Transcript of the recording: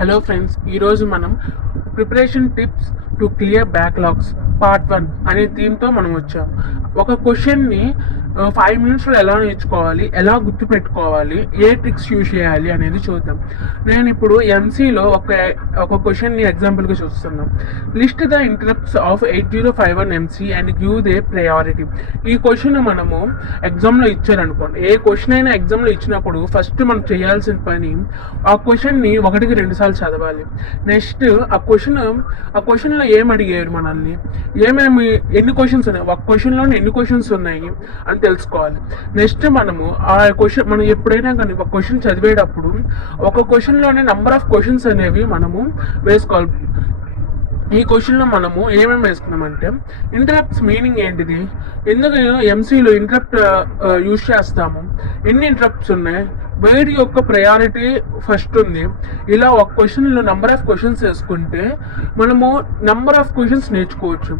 Hello friends, ఈరోజు మనం preparation tips to clear backlogs part 1 అనే థీమ్తో మనం వచ్చాం. ఒక క్వశ్చన్ని 5 మినిట్స్లో ఎలా నేర్చుకోవాలి, ఎలా గుర్తుపెట్టుకోవాలి, ఏ ట్రిక్స్ యూజ్ చేయాలి అనేది చూద్దాం. నేను ఇప్పుడు ఎంసీలో ఒక క్వశ్చన్ని ఎగ్జాంపుల్గా చూస్తున్నాను. List the interrupts of 8051 MC and give they priority. ఈ క్వశ్చన్ మనము ఎగ్జామ్లో ఇచ్చారనుకోండి, ఏ క్వశ్చన్ అయినా ఎగ్జామ్లో ఇచ్చినప్పుడు ఫస్ట్ మనం చేయాల్సిన పని ఆ క్వశ్చన్ని 1కి 2 సార్లు చదవాలి. నెక్స్ట్ ఆ క్వశ్చన్లో ఏం అడిగారు మనల్ని, ఎన్ని క్వశ్చన్స్ ఉన్నాయి, ఒక క్వశ్చన్లోనే ఎన్ని క్వశ్చన్స్ ఉన్నాయి అని తెలుసుకోవాలి. నెక్స్ట్ మనము ఆ క్వశ్చన్ మనం ఎప్పుడైనా కానీ ఒక క్వశ్చన్ చదివేటప్పుడు ఒక క్వశ్చన్లోనే నెంబర్ ఆఫ్ క్వశ్చన్స్ అనేవి మనము వేసుకోవాలి. ఈ క్వశ్చన్లో మనము ఏమేమి వేసుకున్నామంటే, ఇంటరప్ట్స్ మీనింగ్ ఏంటిది, ఎందుకు ఎంసీలో ఇంటరప్ట్ యూజ్ చేస్తాము, ఎన్ని ఇంటరప్ట్స్ ఉన్నాయి, వేడి యొక్క ప్రయారిటీ ఫస్ట్ ఉంది. ఇలా ఒక క్వశ్చన్లో నెంబర్ ఆఫ్ క్వశ్చన్స్ వేసుకుంటే మనము నెంబర్ ఆఫ్ క్వశ్చన్స్ నేర్చుకోవచ్చు.